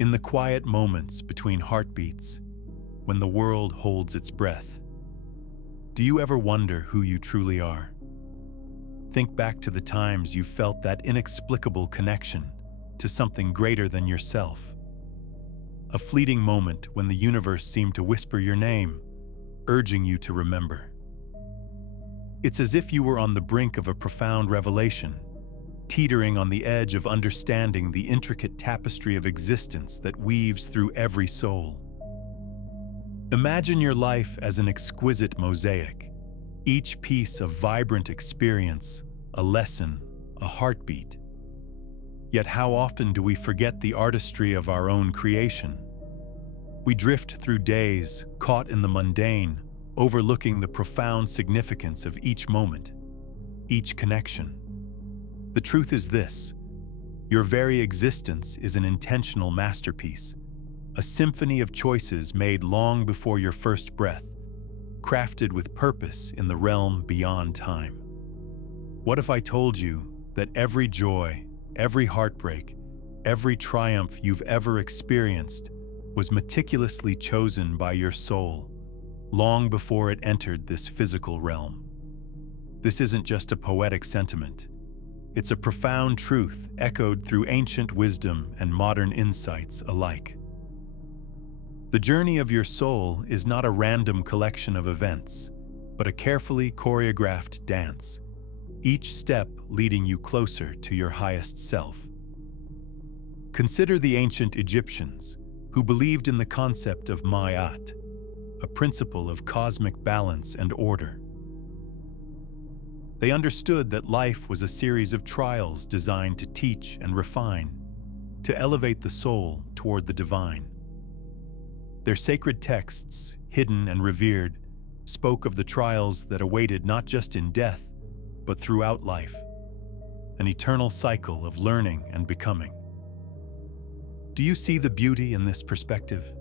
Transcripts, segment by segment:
In the quiet moments between heartbeats, when the world holds its breath, do you ever wonder who you truly are? Think back to the times you felt that inexplicable connection to something greater than yourself. A fleeting moment when the universe seemed to whisper your name, urging you to remember. It's as if you were on the brink of a profound revelation, teetering on the edge of understanding the intricate tapestry of existence that weaves through every soul. Imagine your life as an exquisite mosaic, each piece a vibrant experience, a lesson, a heartbeat. Yet how often do we forget the artistry of our own creation? We drift through days, caught in the mundane, overlooking the profound significance of each moment, each connection. The truth is this: your very existence is an intentional masterpiece, a symphony of choices made long before your first breath, crafted with purpose in the realm beyond time. What if I told you that every joy, every heartbreak, every triumph you've ever experienced was meticulously chosen by your soul, long before it entered this physical realm? This isn't just a poetic sentiment. It's a profound truth echoed through ancient wisdom and modern insights alike. The journey of your soul is not a random collection of events, but a carefully choreographed dance, each step leading you closer to your highest self. Consider the ancient Egyptians, who believed in the concept of Ma'at, a principle of cosmic balance and order. They understood that life was a series of trials designed to teach and refine, to elevate the soul toward the divine. Their sacred texts, hidden and revered, spoke of the trials that awaited not just in death, but throughout life, an eternal cycle of learning and becoming. Do you see the beauty in this perspective?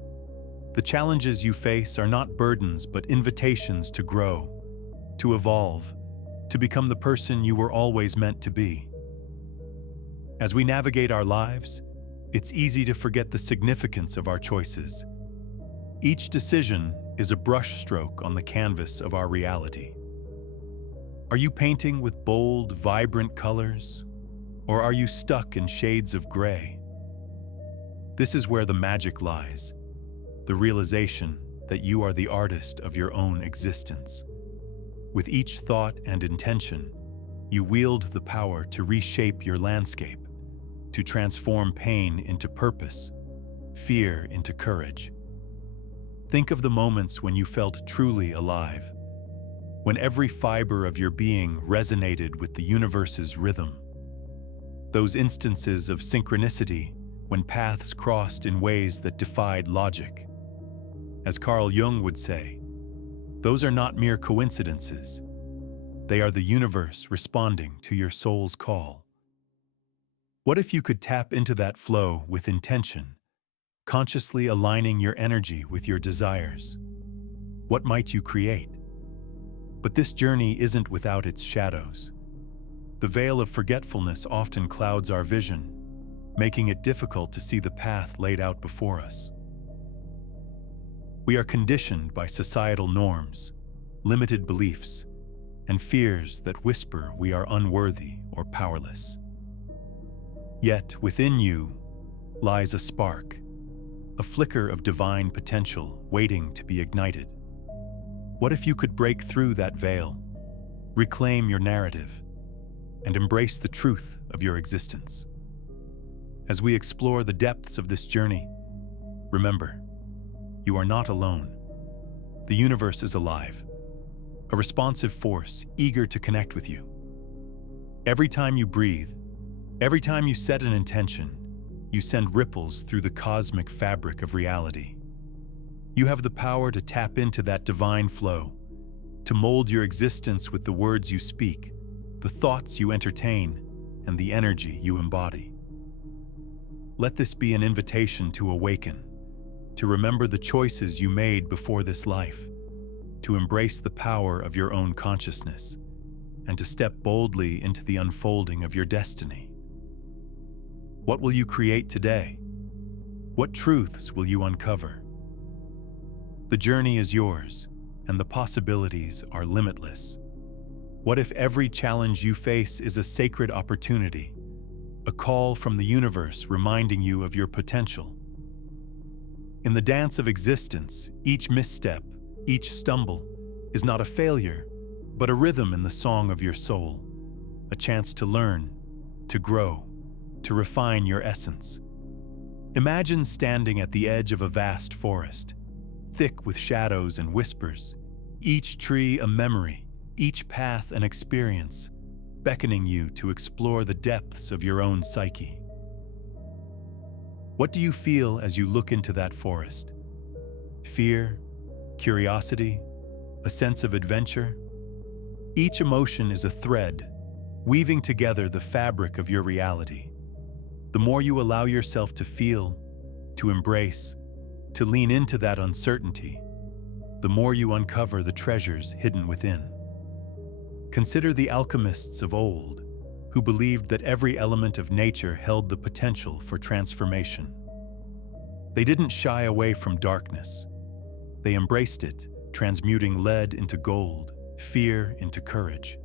The challenges you face are not burdens, but invitations to grow, to evolve, to become the person you were always meant to be. As we navigate our lives, it's easy to forget the significance of our choices. Each decision is a brushstroke on the canvas of our reality. Are you painting with bold, vibrant colors, or are you stuck in shades of gray? This is where the magic lies, the realization that you are the artist of your own existence. With each thought and intention, you wield the power to reshape your landscape, to transform pain into purpose, fear into courage. Think of the moments when you felt truly alive, when every fiber of your being resonated with the universe's rhythm. Those instances of synchronicity when paths crossed in ways that defied logic. As Carl Jung would say, those are not mere coincidences. They are the universe responding to your soul's call. What if you could tap into that flow with intention, consciously aligning your energy with your desires? What might you create? But this journey isn't without its shadows. The veil of forgetfulness often clouds our vision, making it difficult to see the path laid out before us. We are conditioned by societal norms, limited beliefs, and fears that whisper we are unworthy or powerless. Yet within you lies a spark, a flicker of divine potential waiting to be ignited. What if you could break through that veil, reclaim your narrative, and embrace the truth of your existence? As we explore the depths of this journey, remember, you are not alone. The universe is alive, a responsive force eager to connect with you. Every time you breathe, every time you set an intention, you send ripples through the cosmic fabric of reality. You have the power to tap into that divine flow, to mold your existence with the words you speak, the thoughts you entertain, and the energy you embody. Let this be an invitation to awaken, to remember the choices you made before this life, to embrace the power of your own consciousness, and to step boldly into the unfolding of your destiny. What will you create today? What truths will you uncover? The journey is yours, and the possibilities are limitless. What if every challenge you face is a sacred opportunity, a call from the universe reminding you of your potential? In the dance of existence, each misstep, each stumble, is not a failure, but a rhythm in the song of your soul, a chance to learn, to grow, to refine your essence. Imagine standing at the edge of a vast forest, thick with shadows and whispers, each tree a memory, each path an experience, beckoning you to explore the depths of your own psyche. What do you feel as you look into that forest? Fear, curiosity, a sense of adventure? Each emotion is a thread, weaving together the fabric of your reality. The more you allow yourself to feel, to embrace, to lean into that uncertainty, the more you uncover the treasures hidden within. Consider the alchemists of old, who believed that every element of nature held the potential for transformation. They didn't shy away from darkness. They embraced it, transmuting lead into gold, fear into courage.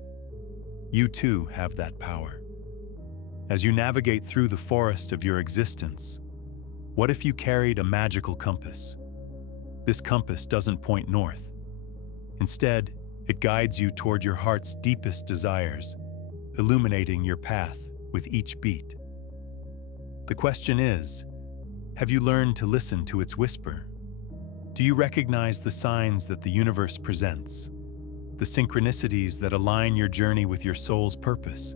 You too have that power. As you navigate through the forest of your existence, what if you carried a magical compass? This compass doesn't point north. Instead, it guides you toward your heart's deepest desires, illuminating your path with each beat. The question is, have you learned to listen to its whisper? Do you recognize the signs that the universe presents, the synchronicities that align your journey with your soul's purpose?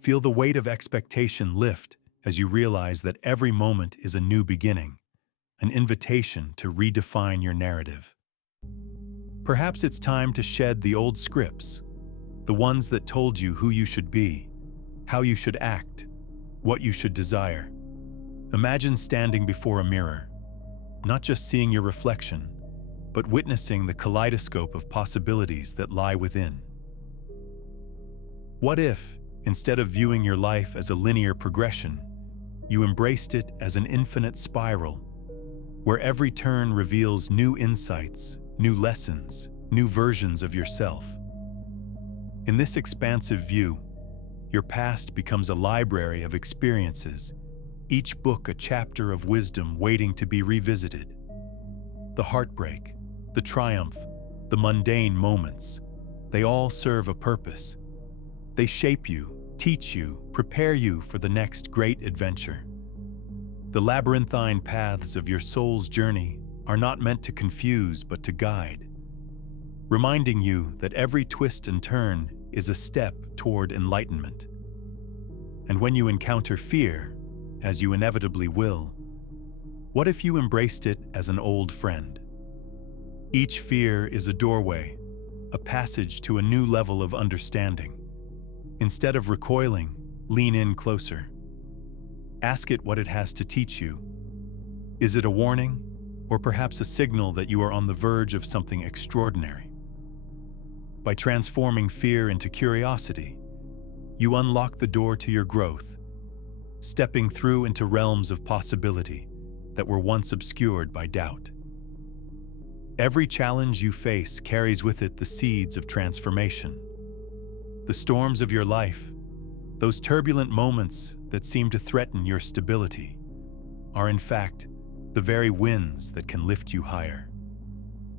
Feel the weight of expectation lift as you realize that every moment is a new beginning, an invitation to redefine your narrative. Perhaps it's time to shed the old scripts, the ones that told you who you should be, how you should act, what you should desire. Imagine standing before a mirror, not just seeing your reflection, but witnessing the kaleidoscope of possibilities that lie within. What if, instead of viewing your life as a linear progression, you embraced it as an infinite spiral, where every turn reveals new insights, new lessons, new versions of yourself? In this expansive view, your past becomes a library of experiences, each book a chapter of wisdom waiting to be revisited. The heartbreak, the triumph, the mundane moments, they all serve a purpose. They shape you, teach you, prepare you for the next great adventure. The labyrinthine paths of your soul's journey are not meant to confuse but to guide, reminding you that every twist and turn is a step toward enlightenment. And when you encounter fear, as you inevitably will, what if you embraced it as an old friend? Each fear is a doorway, a passage to a new level of understanding. Instead of recoiling, lean in closer. Ask it what it has to teach you. Is it a warning, or perhaps a signal that you are on the verge of something extraordinary? By transforming fear into curiosity, you unlock the door to your growth, stepping through into realms of possibility that were once obscured by doubt. Every challenge you face carries with it the seeds of transformation. The storms of your life, those turbulent moments that seem to threaten your stability, are in fact the very winds that can lift you higher.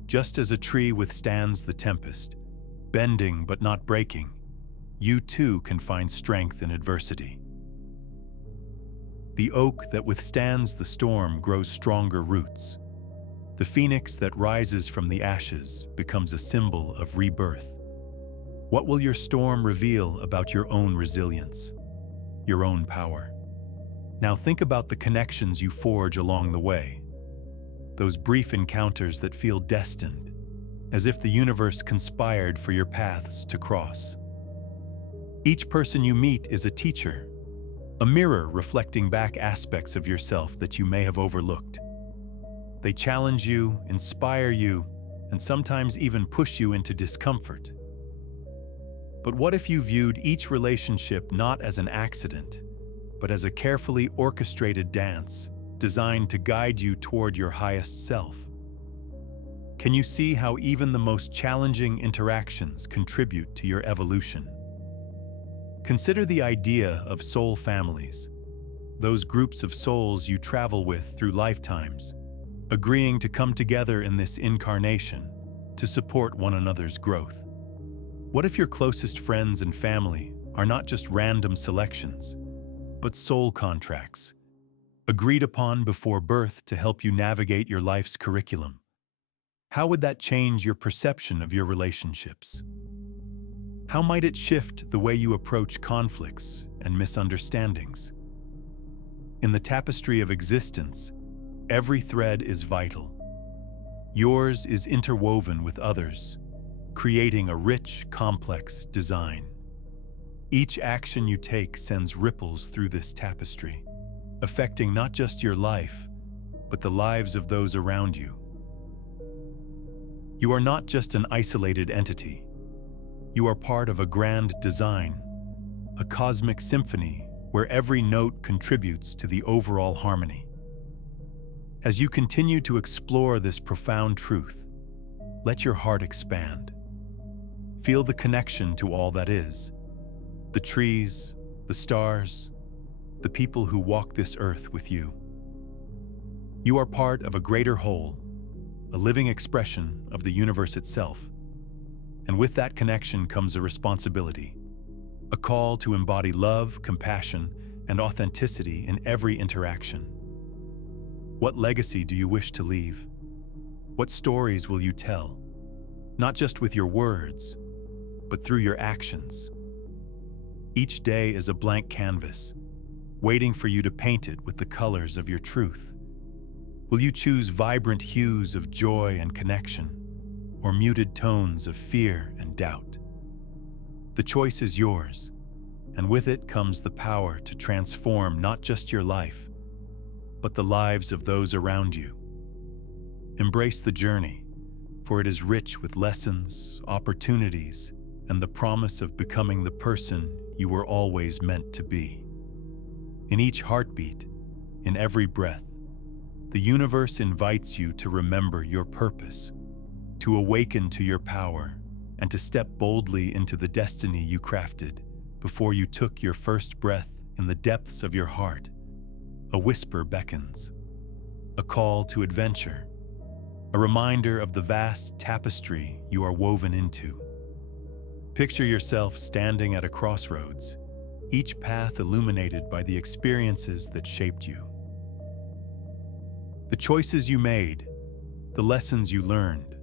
Just as a tree withstands the tempest, bending but not breaking, you too can find strength in adversity. The oak that withstands the storm grows stronger roots. The phoenix that rises from the ashes becomes a symbol of rebirth. What will your storm reveal about your own resilience, your own power? Now think about the connections you forge along the way. Those brief encounters that feel destined, as if the universe conspired for your paths to cross. Each person you meet is a teacher, a mirror reflecting back aspects of yourself that you may have overlooked. They challenge you, inspire you, and sometimes even push you into discomfort. But what if you viewed each relationship not as an accident, but as a carefully orchestrated dance, designed to guide you toward your highest self. Can you see how even the most challenging interactions contribute to your evolution? Consider the idea of soul families, those groups of souls you travel with through lifetimes, agreeing to come together in this incarnation to support one another's growth. What if your closest friends and family are not just random selections, but soul contracts, agreed upon before birth to help you navigate your life's curriculum? How would that change your perception of your relationships? How might it shift the way you approach conflicts and misunderstandings? In the tapestry of existence, every thread is vital. Yours is interwoven with others, creating a rich, complex design. Each action you take sends ripples through this tapestry, affecting not just your life, but the lives of those around you. You are not just an isolated entity. You are part of a grand design, a cosmic symphony where every note contributes to the overall harmony. As you continue to explore this profound truth, let your heart expand. Feel the connection to all that is: the trees, the stars, the people who walk this earth with you. You are part of a greater whole, a living expression of the universe itself. And with that connection comes a responsibility, a call to embody love, compassion, and authenticity in every interaction. What legacy do you wish to leave? What stories will you tell? Not just with your words, but through your actions. Each day is a blank canvas, waiting for you to paint it with the colors of your truth. Will you choose vibrant hues of joy and connection, or muted tones of fear and doubt? The choice is yours, and with it comes the power to transform not just your life, but the lives of those around you. Embrace the journey, for it is rich with lessons, opportunities, and the promise of becoming the person you were always meant to be. In each heartbeat, in every breath, the universe invites you to remember your purpose, to awaken to your power, and to step boldly into the destiny you crafted before you took your first breath. In the depths of your heart, a whisper beckons, a call to adventure, a reminder of the vast tapestry you are woven into. Picture yourself standing at a crossroads, each path illuminated by the experiences that shaped you. The choices you made, the lessons you learned,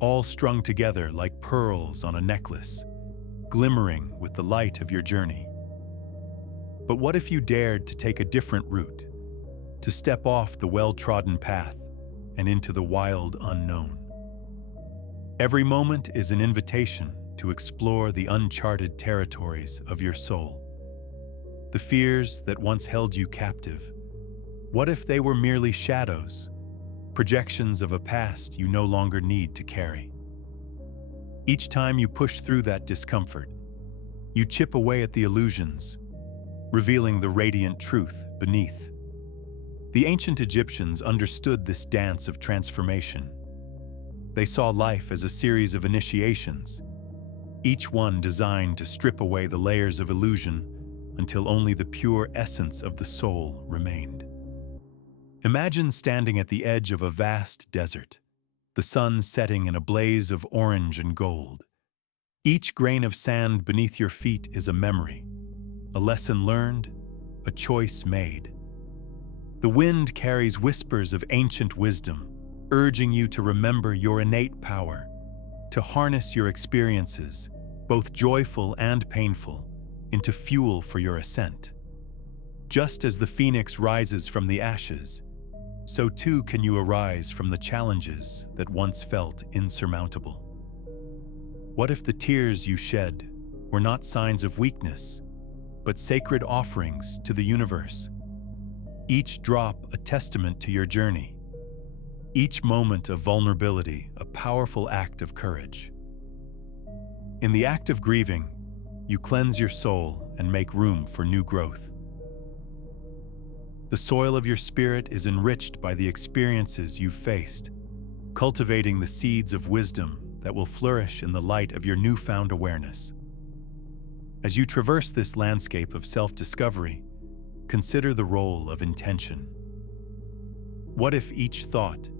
all strung together like pearls on a necklace, glimmering with the light of your journey. But what if you dared to take a different route, to step off the well-trodden path and into the wild unknown? Every moment is an invitation to explore the uncharted territories of your soul. The fears that once held you captive, what if they were merely shadows, projections of a past you no longer need to carry? Each time you push through that discomfort, you chip away at the illusions, revealing the radiant truth beneath. The ancient Egyptians understood this dance of transformation. They saw life as a series of initiations, each one designed to strip away the layers of illusion until only the pure essence of the soul remained. Imagine standing at the edge of a vast desert, the sun setting in a blaze of orange and gold. Each grain of sand beneath your feet is a memory, a lesson learned, a choice made. The wind carries whispers of ancient wisdom, urging you to remember your innate power, to harness your experiences, both joyful and painful, into fuel for your ascent. Just as the phoenix rises from the ashes, so too can you arise from the challenges that once felt insurmountable. What if the tears you shed were not signs of weakness, but sacred offerings to the universe? Each drop a testament to your journey, each moment of vulnerability a powerful act of courage. In the act of grieving, you cleanse your soul and make room for new growth. The soil of your spirit is enriched by the experiences you've faced, cultivating the seeds of wisdom that will flourish in the light of your newfound awareness. As you traverse this landscape of self-discovery, consider the role of intention. What if each thought,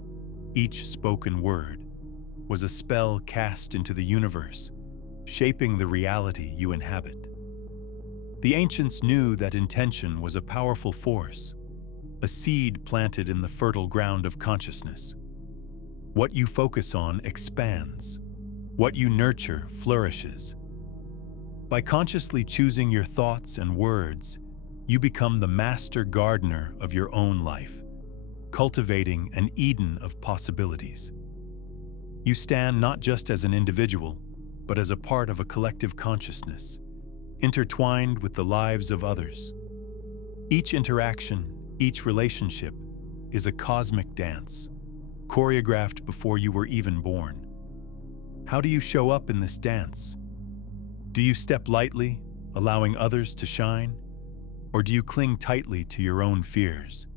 each spoken word, was a spell cast into the universe, shaping the reality you inhabit? The ancients knew that intention was a powerful force, a seed planted in the fertile ground of consciousness. What you focus on expands. What you nurture flourishes. By consciously choosing your thoughts and words, you become the master gardener of your own life, cultivating an Eden of possibilities. You stand not just as an individual, but as a part of a collective consciousness, intertwined with the lives of others. Each interaction, each relationship, is a cosmic dance, choreographed before you were even born. How do you show up in this dance? Do you step lightly, allowing others to shine? Or do you cling tightly to your own fears,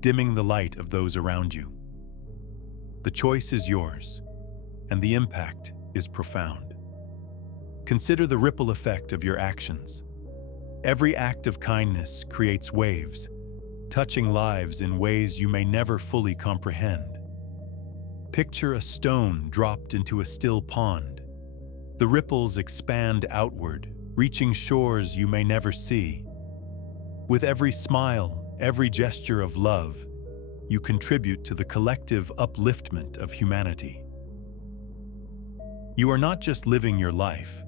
dimming the light of those around you? The choice is yours, and the impact is profound. Consider the ripple effect of your actions. Every act of kindness creates waves, touching lives in ways you may never fully comprehend. Picture a stone dropped into a still pond. The ripples expand outward, reaching shores you may never see. With every smile, every gesture of love, you contribute to the collective upliftment of humanity. You are not just living your life.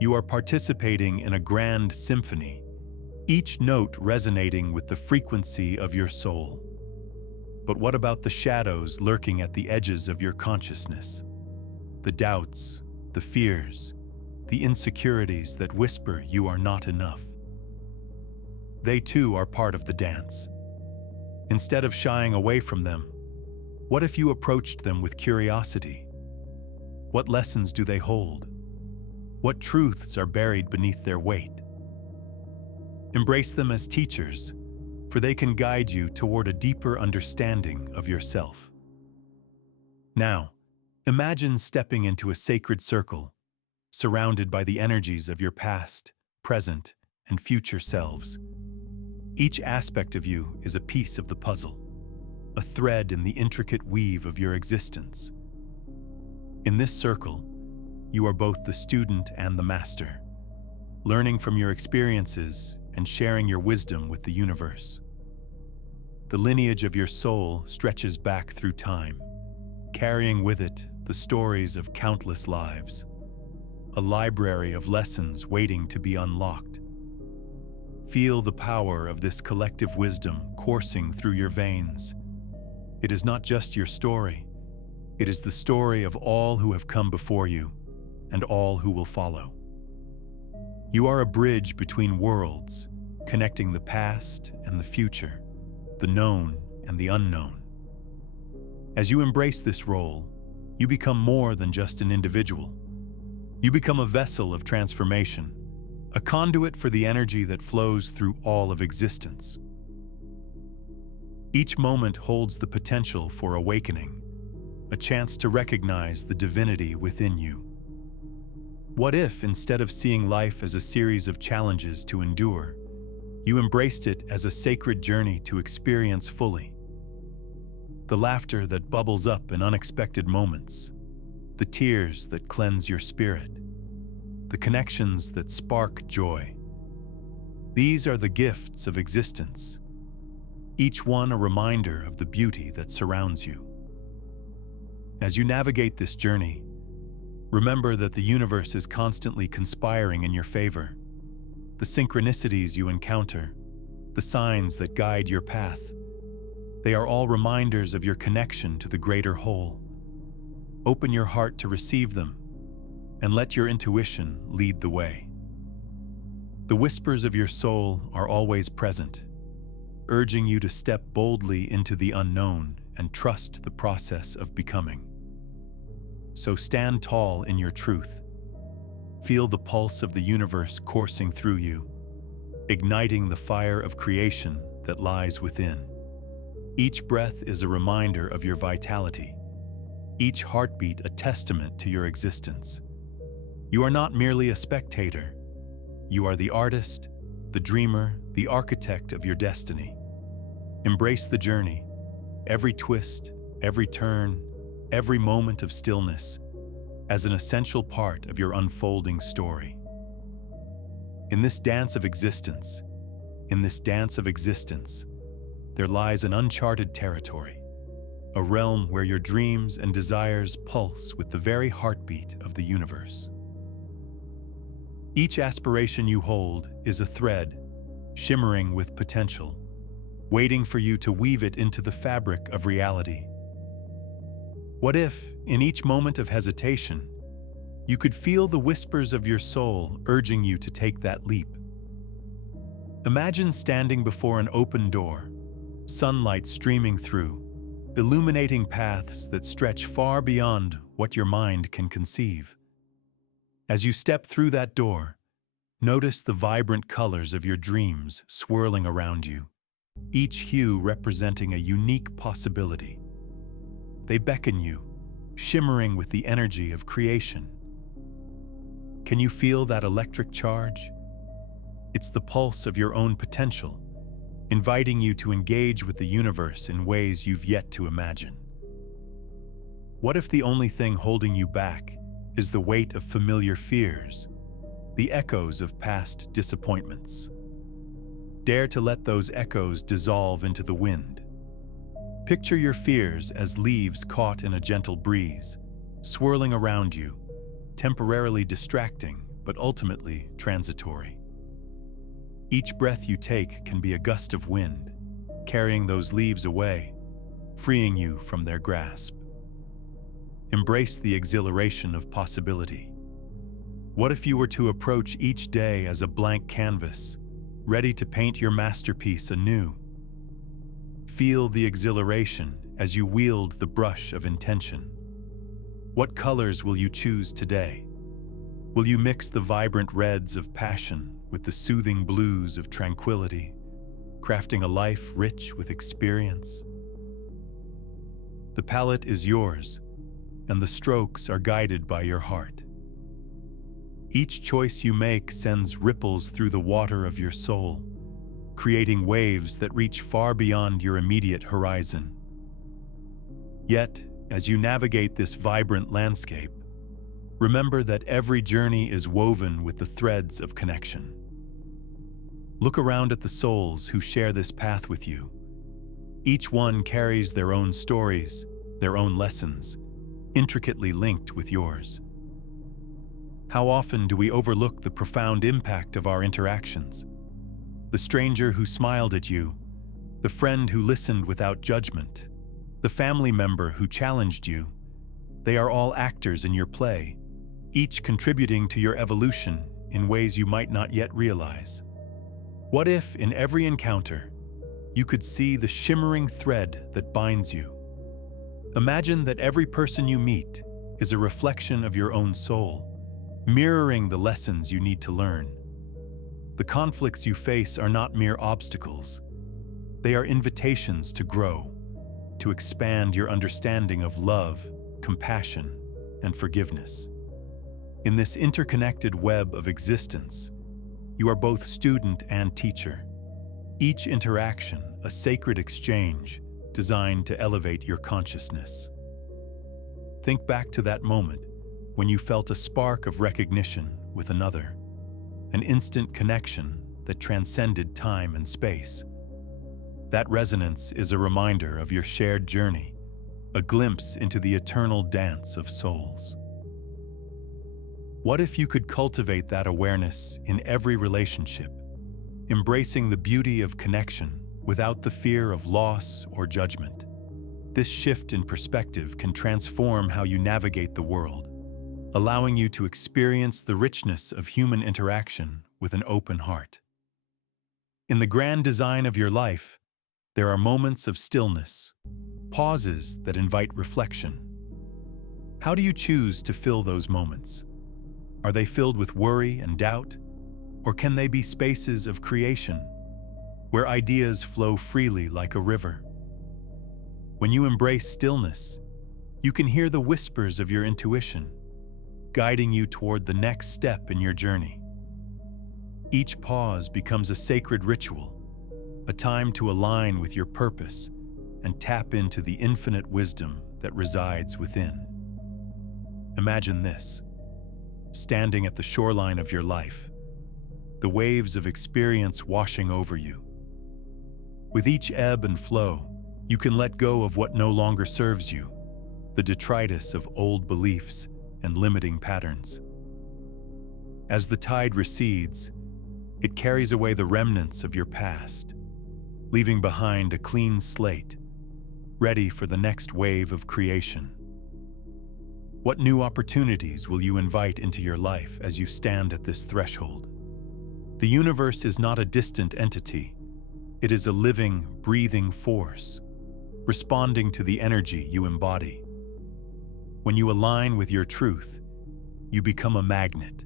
You are participating in a grand symphony, each note resonating with the frequency of your soul. But what about the shadows lurking at the edges of your consciousness? The doubts, the fears, the insecurities that whisper you are not enough. They too are part of the dance. Instead of shying away from them, what if you approached them with curiosity? What lessons do they hold? What truths are buried beneath their weight? Embrace them as teachers, for they can guide you toward a deeper understanding of yourself. Now, imagine stepping into a sacred circle, surrounded by the energies of your past, present, and future selves. Each aspect of you is a piece of the puzzle, a thread in the intricate weave of your existence. In this circle, you are both the student and the master, learning from your experiences and sharing your wisdom with the universe. The lineage of your soul stretches back through time, carrying with it the stories of countless lives, a library of lessons waiting to be unlocked. Feel the power of this collective wisdom coursing through your veins. It is not just your story, it is the story of all who have come before you and all who will follow. You are a bridge between worlds, connecting the past and the future, the known and the unknown. As you embrace this role, you become more than just an individual. You become a vessel of transformation, a conduit for the energy that flows through all of existence. Each moment holds the potential for awakening, a chance to recognize the divinity within you. What if, instead of seeing life as a series of challenges to endure, you embraced it as a sacred journey to experience fully? The laughter that bubbles up in unexpected moments, the tears that cleanse your spirit, the connections that spark joy. These are the gifts of existence, each one a reminder of the beauty that surrounds you. As you navigate this journey, remember that the universe is constantly conspiring in your favor. The synchronicities you encounter, the signs that guide your path, they are all reminders of your connection to the greater whole. Open your heart to receive them, and let your intuition lead the way. The whispers of your soul are always present, urging you to step boldly into the unknown and trust the process of becoming. So stand tall in your truth. Feel the pulse of the universe coursing through you, igniting the fire of creation that lies within. Each breath is a reminder of your vitality, each heartbeat a testament to your existence. You are not merely a spectator. You are the artist, the dreamer, the architect of your destiny. Embrace the journey, every twist, every turn, every moment of stillness, as an essential part of your unfolding story. In this dance of existence, there lies an uncharted territory, a realm where your dreams and desires pulse with the very heartbeat of the universe. Each aspiration you hold is a thread, shimmering with potential, waiting for you to weave it into the fabric of reality. What if, in each moment of hesitation, you could feel the whispers of your soul urging you to take that leap? Imagine standing before an open door, sunlight streaming through, illuminating paths that stretch far beyond what your mind can conceive. As you step through that door, notice the vibrant colors of your dreams swirling around you, each hue representing a unique possibility. They beckon you, shimmering with the energy of creation. Can you feel that electric charge? It's the pulse of your own potential, inviting you to engage with the universe in ways you've yet to imagine. What if the only thing holding you back is the weight of familiar fears, the echoes of past disappointments? Dare to let those echoes dissolve into the wind. Picture your fears as leaves caught in a gentle breeze, swirling around you, temporarily distracting but ultimately transitory. Each breath you take can be a gust of wind, carrying those leaves away, freeing you from their grasp. Embrace the exhilaration of possibility. What if you were to approach each day as a blank canvas, ready to paint your masterpiece anew? Feel the exhilaration as you wield the brush of intention. What colors will you choose today? Will you mix the vibrant reds of passion with the soothing blues of tranquility, crafting a life rich with experience? The palette is yours, and the strokes are guided by your heart. Each choice you make sends ripples through the water of your soul, creating waves that reach far beyond your immediate horizon. Yet, as you navigate this vibrant landscape, remember that every journey is woven with the threads of connection. Look around at the souls who share this path with you. Each one carries their own stories, their own lessons, intricately linked with yours. How often do we overlook the profound impact of our interactions? The stranger who smiled at you, the friend who listened without judgment, the family member who challenged you. They are all actors in your play, each contributing to your evolution in ways you might not yet realize. What if, in every encounter, you could see the shimmering thread that binds you? Imagine that every person you meet is a reflection of your own soul, mirroring the lessons you need to learn. The conflicts you face are not mere obstacles. They are invitations to grow, to expand your understanding of love, compassion, and forgiveness. In this interconnected web of existence, you are both student and teacher, each interaction a sacred exchange designed to elevate your consciousness. Think back to that moment when you felt a spark of recognition with another, an instant connection that transcended time and space. That resonance is a reminder of your shared journey, a glimpse into the eternal dance of souls. What if you could cultivate that awareness in every relationship, embracing the beauty of connection without the fear of loss or judgment? This shift in perspective can transform how you navigate the world, allowing you to experience the richness of human interaction with an open heart. In the grand design of your life, there are moments of stillness, pauses that invite reflection. How do you choose to fill those moments? Are they filled with worry and doubt, or can they be spaces of creation? where ideas flow freely like a river. When you embrace stillness, you can hear the whispers of your intuition, guiding you toward the next step in your journey. Each pause becomes a sacred ritual, a time to align with your purpose and tap into the infinite wisdom that resides within. Imagine this: standing at the shoreline of your life, the waves of experience washing over you. With each ebb and flow, you can let go of what no longer serves you, the detritus of old beliefs and limiting patterns. As the tide recedes, it carries away the remnants of your past, leaving behind a clean slate, ready for the next wave of creation. What new opportunities will you invite into your life as you stand at this threshold? The universe is not a distant entity. It is a living, breathing force, responding to the energy you embody. When you align with your truth, you become a magnet,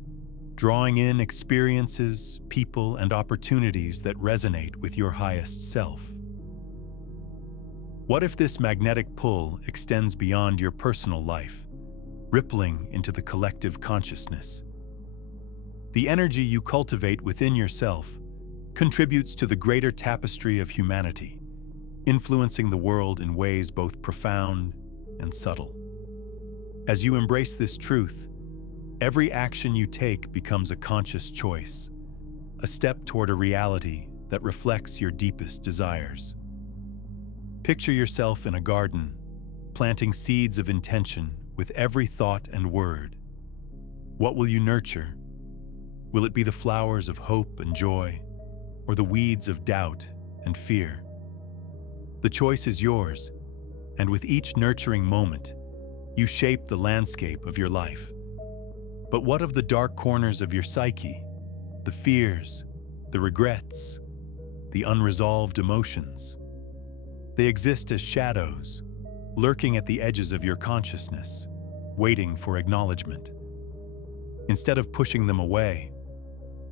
drawing in experiences, people, and opportunities that resonate with your highest self. What if this magnetic pull extends beyond your personal life, rippling into the collective consciousness? The energy you cultivate within yourself contributes to the greater tapestry of humanity, influencing the world in ways both profound and subtle. As you embrace this truth, every action you take becomes a conscious choice, a step toward a reality that reflects your deepest desires. Picture yourself in a garden, planting seeds of intention with every thought and word. What will you nurture? Will it be the flowers of hope and joy, or the weeds of doubt and fear? The choice is yours, and with each nurturing moment, you shape the landscape of your life. But what of the dark corners of your psyche, the fears, the regrets, the unresolved emotions? They exist as shadows, lurking at the edges of your consciousness, waiting for acknowledgement. Instead of pushing them away,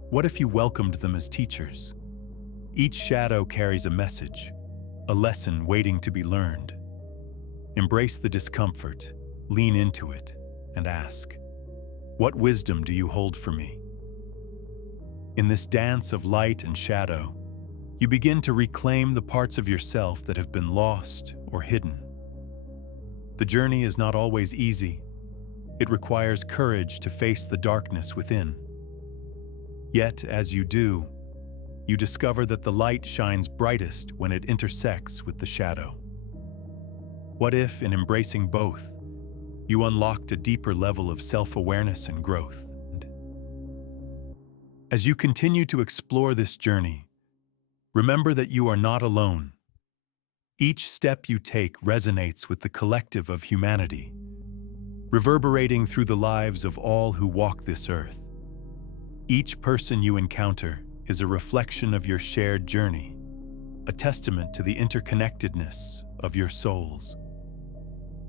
what if you welcomed them as teachers? Each shadow carries a message, a lesson waiting to be learned. Embrace the discomfort, lean into it, and ask, what wisdom do you hold for me? In this dance of light and shadow, you begin to reclaim the parts of yourself that have been lost or hidden. The journey is not always easy. It requires courage to face the darkness within. Yet, as you do, you discover that the light shines brightest when it intersects with the shadow. What if, in embracing both, you unlocked a deeper level of self-awareness and growth? As you continue to explore this journey, remember that you are not alone. Each step you take resonates with the collective of humanity, reverberating through the lives of all who walk this earth. Each person you encounter is a reflection of your shared journey, a testament to the interconnectedness of your souls.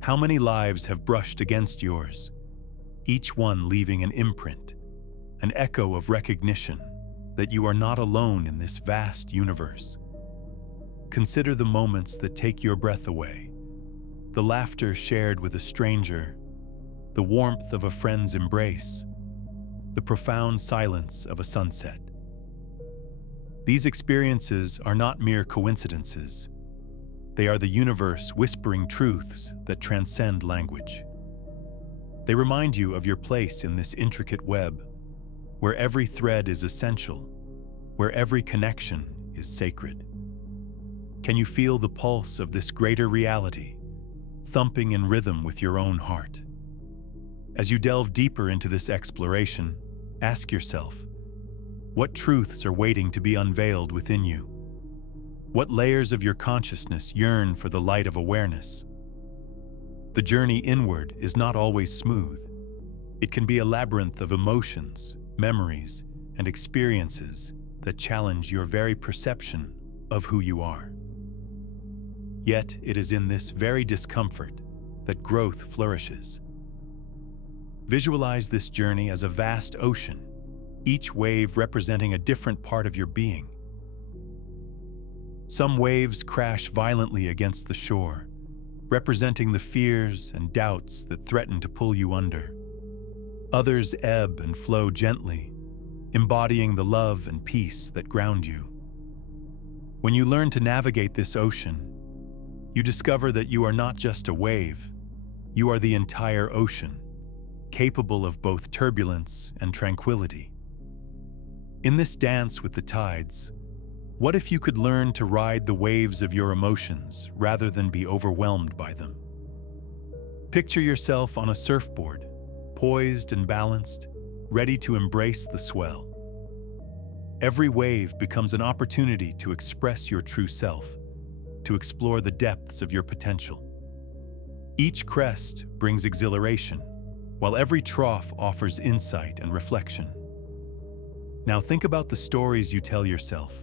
How many lives have brushed against yours, each one leaving an imprint, an echo of recognition that you are not alone in this vast universe? Consider the moments that take your breath away, the laughter shared with a stranger, the warmth of a friend's embrace, the profound silence of a sunset. These experiences are not mere coincidences. They are the universe whispering truths that transcend language. They remind you of your place in this intricate web, where every thread is essential, where every connection is sacred. Can you feel the pulse of this greater reality, thumping in rhythm with your own heart? As you delve deeper into this exploration, ask yourself, what truths are waiting to be unveiled within you? What layers of your consciousness yearn for the light of awareness? The journey inward is not always smooth. It can be a labyrinth of emotions, memories, and experiences that challenge your very perception of who you are. Yet it is in this very discomfort that growth flourishes. Visualize this journey as a vast ocean, each wave representing a different part of your being. Some waves crash violently against the shore, representing the fears and doubts that threaten to pull you under. Others ebb and flow gently, embodying the love and peace that ground you. When you learn to navigate this ocean, you discover that you are not just a wave, you are the entire ocean, capable of both turbulence and tranquility. In this dance with the tides, what if you could learn to ride the waves of your emotions rather than be overwhelmed by them? Picture yourself on a surfboard, poised and balanced, ready to embrace the swell. Every wave becomes an opportunity to express your true self, to explore the depths of your potential. Each crest brings exhilaration, while every trough offers insight and reflection. Now think about the stories you tell yourself.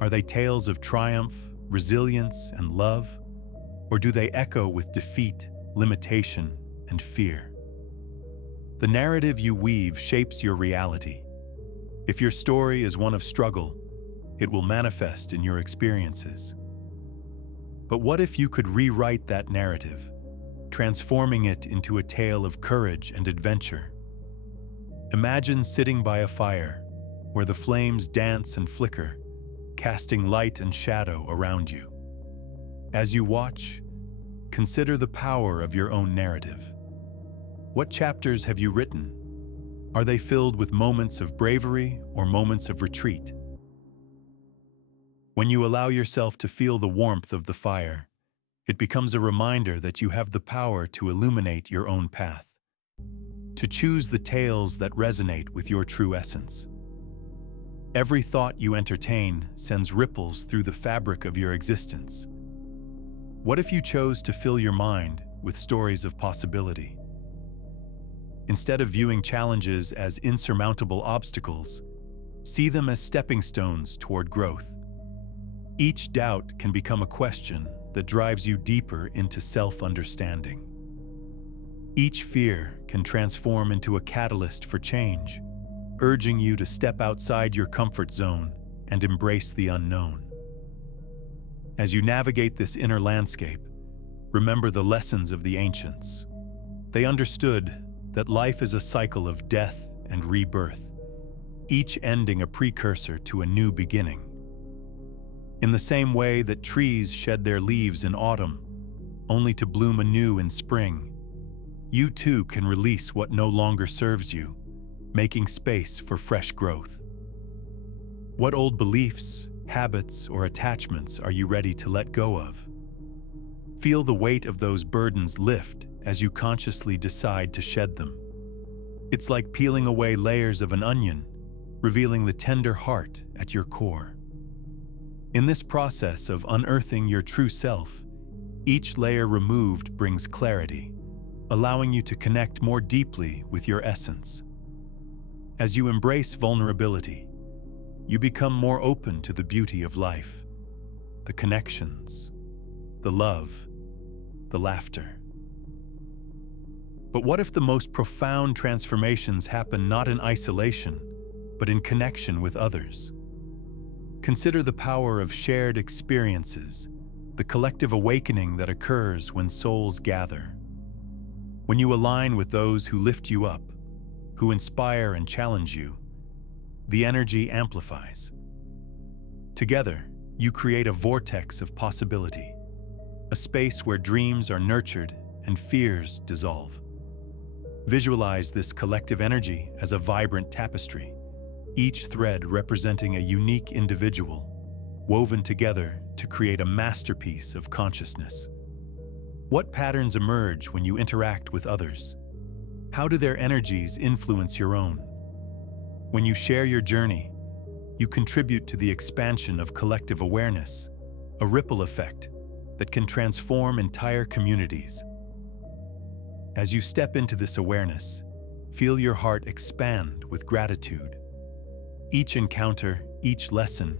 Are they tales of triumph, resilience, and love? Or do they echo with defeat, limitation, and fear? The narrative you weave shapes your reality. If your story is one of struggle, it will manifest in your experiences. But what if you could rewrite that narrative, transforming it into a tale of courage and adventure? Imagine sitting by a fire, where the flames dance and flicker, casting light and shadow around you. As you watch, consider the power of your own narrative. What chapters have you written? Are they filled with moments of bravery or moments of retreat? When you allow yourself to feel the warmth of the fire, it becomes a reminder that you have the power to illuminate your own path, to choose the tales that resonate with your true essence. Every thought you entertain sends ripples through the fabric of your existence. What if you chose to fill your mind with stories of possibility? Instead of viewing challenges as insurmountable obstacles, see them as stepping stones toward growth. Each doubt can become a question that drives you deeper into self-understanding. Each fear can transform into a catalyst for change, urging you to step outside your comfort zone and embrace the unknown. As you navigate this inner landscape, remember the lessons of the ancients. They understood that life is a cycle of death and rebirth, each ending a precursor to a new beginning. In the same way that trees shed their leaves in autumn, only to bloom anew in spring, you too can release what no longer serves you, making space for fresh growth. What old beliefs, habits, or attachments are you ready to let go of? Feel the weight of those burdens lift as you consciously decide to shed them. It's like peeling away layers of an onion, revealing the tender heart at your core. In this process of unearthing your true self, each layer removed brings clarity, allowing you to connect more deeply with your essence. As you embrace vulnerability, you become more open to the beauty of life, the connections, the love, the laughter. But what if the most profound transformations happen not in isolation, but in connection with others? Consider the power of shared experiences, the collective awakening that occurs when souls gather. When you align with those who lift you up, who inspire and challenge you, the energy amplifies. Together, you create a vortex of possibility, a space where dreams are nurtured and fears dissolve. Visualize this collective energy as a vibrant tapestry, each thread representing a unique individual, woven together to create a masterpiece of consciousness. What patterns emerge when you interact with others? How do their energies influence your own? When you share your journey, you contribute to the expansion of collective awareness, a ripple effect that can transform entire communities. As you step into this awareness, feel your heart expand with gratitude. Each encounter, each lesson,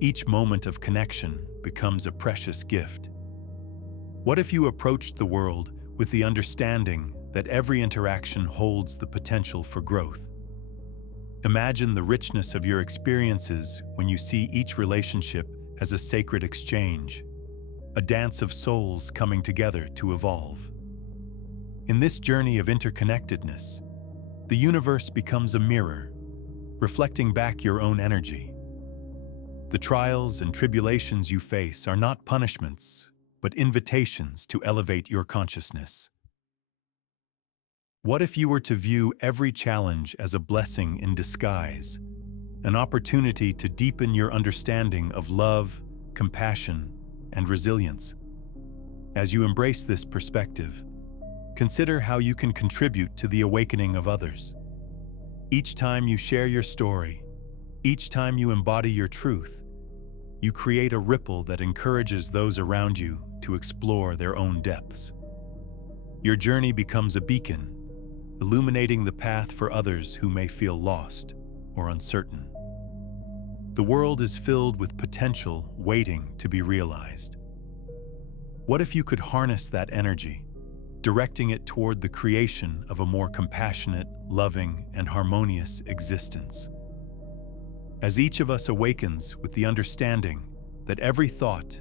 each moment of connection becomes a precious gift. What if you approached the world with the understanding that every interaction holds the potential for growth? Imagine the richness of your experiences when you see each relationship as a sacred exchange, a dance of souls coming together to evolve. In this journey of interconnectedness, the universe becomes a mirror, reflecting back your own energy. The trials and tribulations you face are not punishments, but invitations to elevate your consciousness. What if you were to view every challenge as a blessing in disguise, an opportunity to deepen your understanding of love, compassion, and resilience? As you embrace this perspective, consider how you can contribute to the awakening of others. Each time you share your story, each time you embody your truth, you create a ripple that encourages those around you to explore their own depths. Your journey becomes a beacon, illuminating the path for others who may feel lost or uncertain. The world is filled with potential waiting to be realized. What if you could harness that energy, directing it toward the creation of a more compassionate, loving, and harmonious existence? As each of us awakens with the understanding that every thought,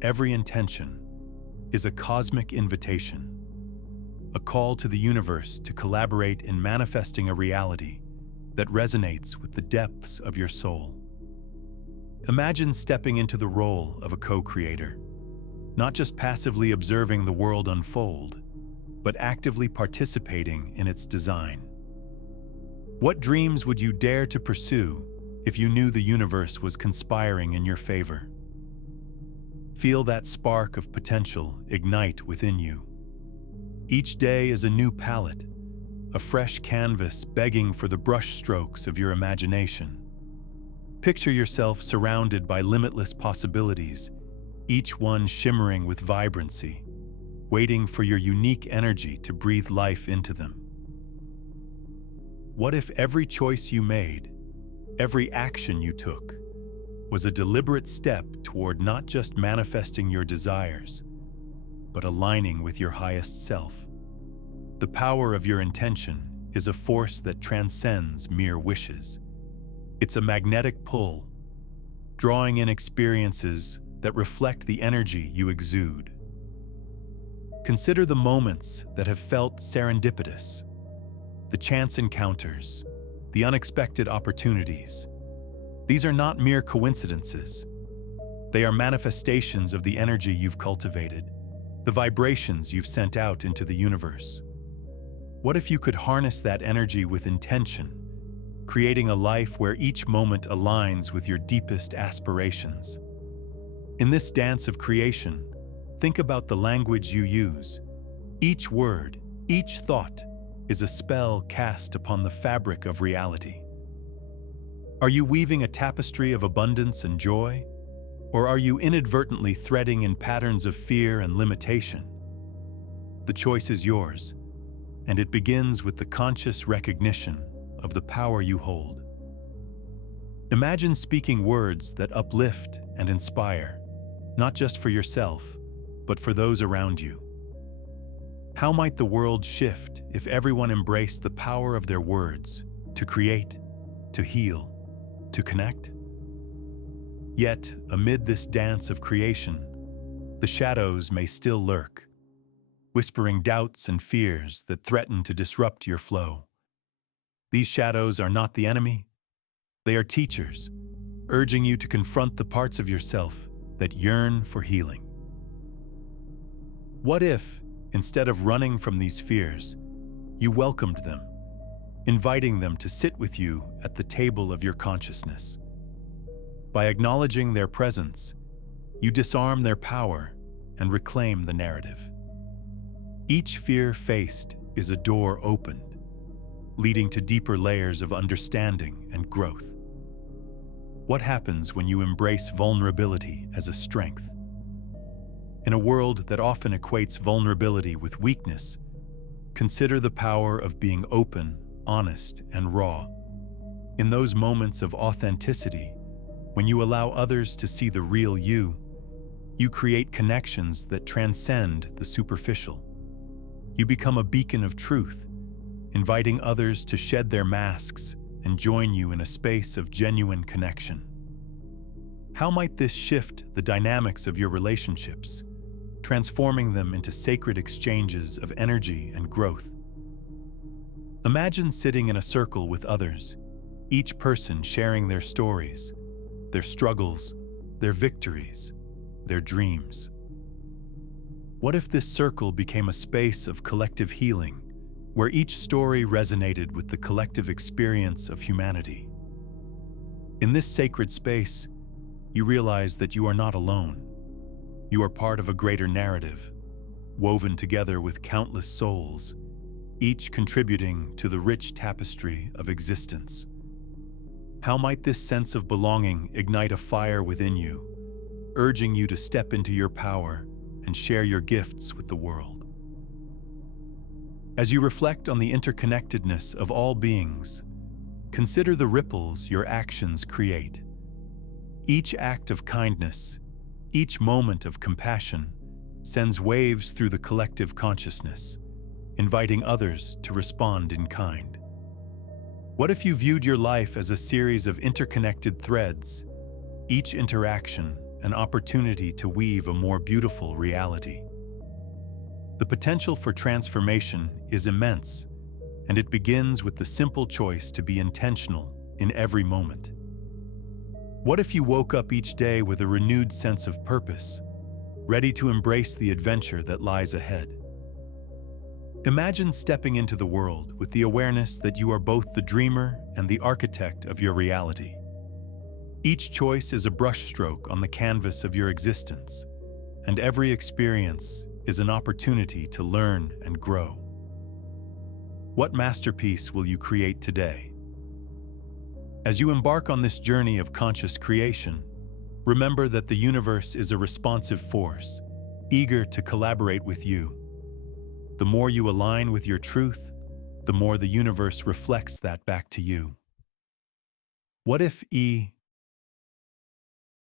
every intention is a cosmic invitation, a call to the universe to collaborate in manifesting a reality that resonates with the depths of your soul. Imagine stepping into the role of a co-creator, not just passively observing the world unfold, but actively participating in its design. What dreams would you dare to pursue if you knew the universe was conspiring in your favor? Feel that spark of potential ignite within you. Each day is a new palette, a fresh canvas begging for the brushstrokes of your imagination. Picture yourself surrounded by limitless possibilities, each one shimmering with vibrancy, waiting for your unique energy to breathe life into them. What if every choice you made, every action you took, was a deliberate step toward not just manifesting your desires, but aligning with your highest self? The power of your intention is a force that transcends mere wishes. It's a magnetic pull, drawing in experiences that reflect the energy you exude. Consider the moments that have felt serendipitous, the chance encounters, the unexpected opportunities. These are not mere coincidences. They are manifestations of the energy you've cultivated, the vibrations you've sent out into the universe. What if you could harness that energy with intention, creating a life where each moment aligns with your deepest aspirations? In this dance of creation, think about the language you use. Each word, each thought, is a spell cast upon the fabric of reality. Are you weaving a tapestry of abundance and joy? Or are you inadvertently threading in patterns of fear and limitation? The choice is yours, and it begins with the conscious recognition of the power you hold. Imagine speaking words that uplift and inspire, not just for yourself, but for those around you. How might the world shift if everyone embraced the power of their words to create, to heal, to connect? Yet, amid this dance of creation, the shadows may still lurk, whispering doubts and fears that threaten to disrupt your flow. These shadows are not the enemy. They are teachers, urging you to confront the parts of yourself that yearn for healing. What if, instead of running from these fears, you welcomed them, inviting them to sit with you at the table of your consciousness? By acknowledging their presence, you disarm their power and reclaim the narrative. Each fear faced is a door opened, leading to deeper layers of understanding and growth. What happens when you embrace vulnerability as a strength? In a world that often equates vulnerability with weakness, consider the power of being open, honest, and raw. In those moments of authenticity, when you allow others to see the real you, you create connections that transcend the superficial. You become a beacon of truth, inviting others to shed their masks and join you in a space of genuine connection. How might this shift the dynamics of your relationships, transforming them into sacred exchanges of energy and growth? Imagine sitting in a circle with others, each person sharing their stories, their struggles, their victories, their dreams. What if this circle became a space of collective healing, where each story resonated with the collective experience of humanity? In this sacred space, you realize that you are not alone. You are part of a greater narrative, woven together with countless souls, each contributing to the rich tapestry of existence. How might this sense of belonging ignite a fire within you, urging you to step into your power and share your gifts with the world? As you reflect on the interconnectedness of all beings, consider the ripples your actions create. Each act of kindness, each moment of compassion, sends waves through the collective consciousness, inviting others to respond in kind. What if you viewed your life as a series of interconnected threads, each interaction an opportunity to weave a more beautiful reality? The potential for transformation is immense, and it begins with the simple choice to be intentional in every moment. What if you woke up each day with a renewed sense of purpose, ready to embrace the adventure that lies ahead? Imagine stepping into the world with the awareness that you are both the dreamer and the architect of your reality. Each choice is a brushstroke on the canvas of your existence, and every experience is an opportunity to learn and grow. What masterpiece will you create today? As you embark on this journey of conscious creation, remember that the universe is a responsive force, eager to collaborate with you. The more you align with your truth, the more the universe reflects that back to you. What if